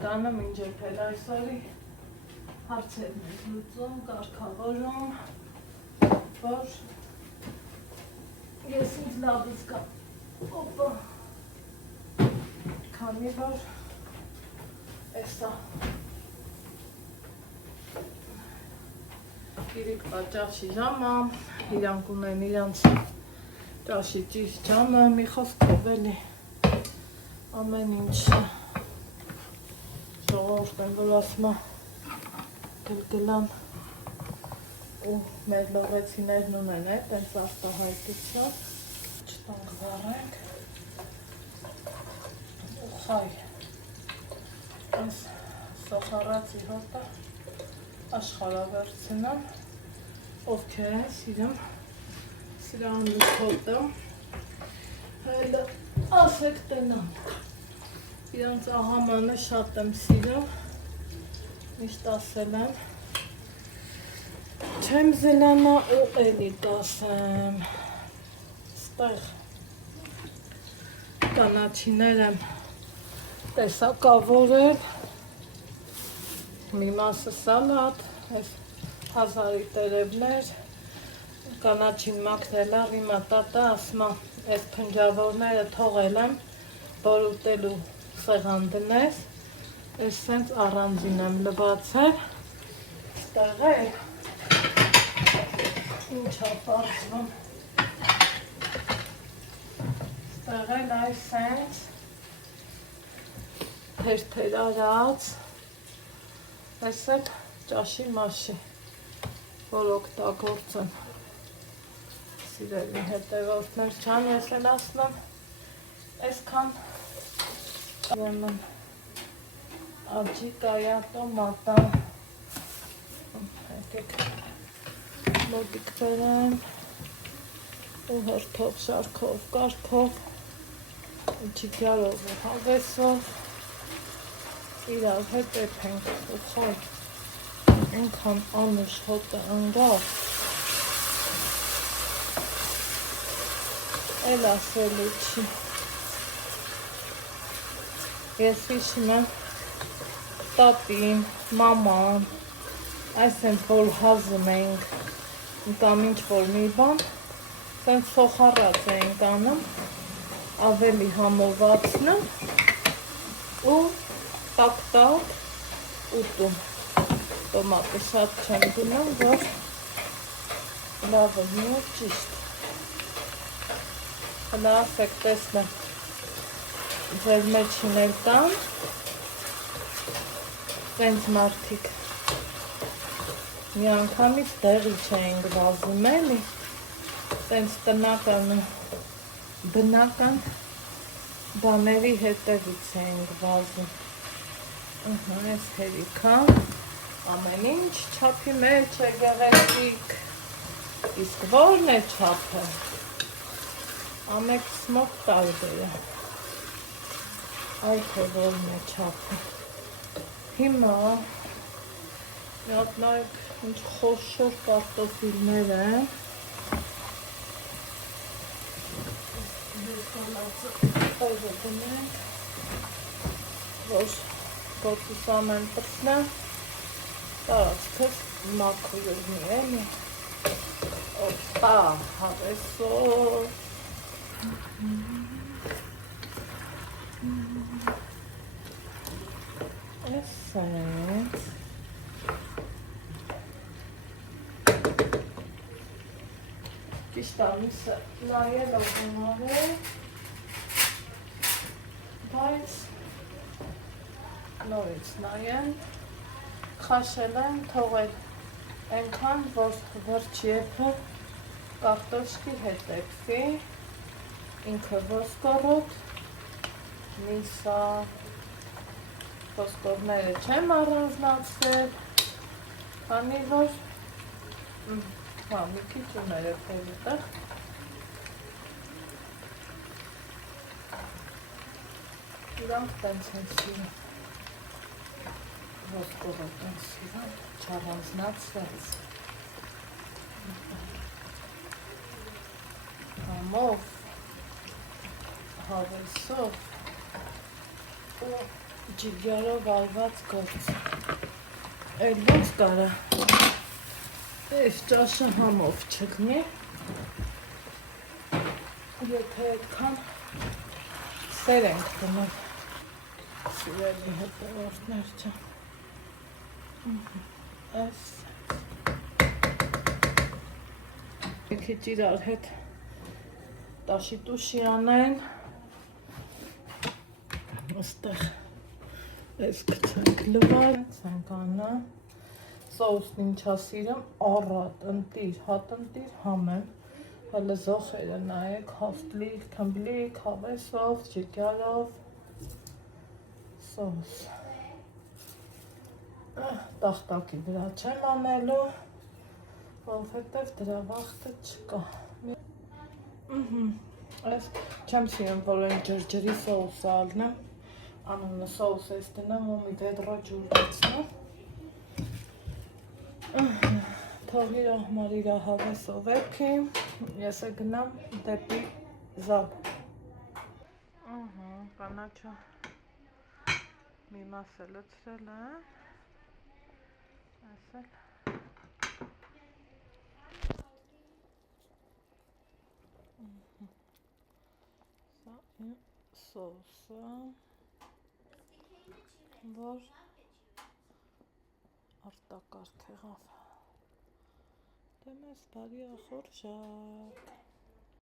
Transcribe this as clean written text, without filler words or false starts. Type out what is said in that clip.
կանը մինչև էլ այսօրի հարցերն եք լուծում, կարգավորում, որ ես ինձ լավ զգամ, օպա, քանի որ էսա իրիք պատճաշի ժամը, իրանք ունեն իրանց ճաշի ճիշտ ժամը, մի խոսքով էլի ամեն ինչը ժողովուրդ են, որ ասում է գլգլան ու մեր լողեցիներն ունեն տենց արտահայտություն, չտանք վառենք ու խայ, այս սոխարացի հոտը աշխարհավերցնեմ, ովքեր են սիրում սրանց հոտը, հելը ասեք տնամ, իրանց աղամանը շատ եմ սիրում, միշտ ասել եմ, չեմ զելանա ու էլի կասեմ, ստեղ կանաչիներ եմ տեսակավորել, մի մասը սալատ, այս հազարի տերևներ, կանաչին մաքրել է, հիմա տատա ասում է, այս փնջավորները թողել եմ, որ ուտելու սեղան դնես, այս սենց առանձին եմ լվացել, ստեղ է, ինչա պարզվում, ստեղ էլ այս սենց, թերթեր արած, այս էլ ճաշի մաշի, որ օգտագործեմ, սիրելի հետևորդներ չան, ես էլ ասնեմ, այսքան եմն աջիկայա տոմատա, եկեք մոտիկ բերեմ ու հերթով շարքով, կարգով, չիկյարով ու հավեսով, իրար հետև ենք ու խայ, ինքան անուշ հոտը ընգավ, էլ ասելի չի, ես հիշում եմ տատին, մաման, այսենց որ հազում էինք կամ ինչ-որ մի բան, սենց սոխարած էինք անում, ավելի համովացնում ու տակ-տակ ուտում, տոմատը շատ չեմ դնում, որ լավը նույն ճիշտ, հնա ասեք տեսնեմ, ձեր մեջին էլ տան, սենց մարդիկ, մի անգամից դեղի չենք վազում էլի, սենց տնական ու բնական բաների հետևից ենք վազում, այս հերիքան, ամեն ինչ չափի մեջ է գեղեցիկ, իսկ որն է չափը, ամեկ սմոք տարբեր է, այդ է որն է չափը, հիմա մի հատ նայեք ինչ խոշոր կարտոֆիլներ են, այժը դնենք, որ գոցուս ամեն պրծնեմ, տարածքս մաքրուրնի էլի, օպա, հավեսով, էսենց, ճիշտ ամիսը նայելով ունավ է, բայց նորից նայեմ, խաշել եմ, թողել ենքան, որ վերջ եփը կարտոշկի հետ էպվի, ինքը ոսկորոտ, միսա, ոսկորները չեմ առանձնացրել, քանի որ, մի քիչ ուներ է փորիտեղ, իրանք տենց են սիրում, ոսկորոտ են սիրում, չառանձնացրած, համով, հավեսով ու ջիգարով արված գործ։ Էլ ոնց կարա այս ճաշը համով չգնի, եթե այդքան սեր ենք դնում։ Սիրելի հետևորդներ ջան։ Այս քիչ իրար հետ տաշի-տուշի անեն, այստեղ այս գցենք լվար, ցանկանա, սոուսն ինչա սիրեմ, առատ, ընտիր, հատնտիր, համեմ, հələ զոխերը նայեք, հաստլիկ, թմբլիկ, հավեսով, ջիգարով, սոուս, տախտակի վրա չեմ անելու, որովհետև դրա վախտը չկա։ Այս չեմ սիրում, որ այն ջրջրի սոուսը ալնեմ, անունը սոուս ես դնեմ ու մի վեդրո ջուր վերցնեմ։ Թող իր ահմար իր հավեսով էքի, ես է գնամ դեպի զաբ։ Կանաչը մի մասը լցրել եմ, այս էլ սա իմ սոուսը, որ արտակարգ եղավ, դե մեզ բարի ախորժակ։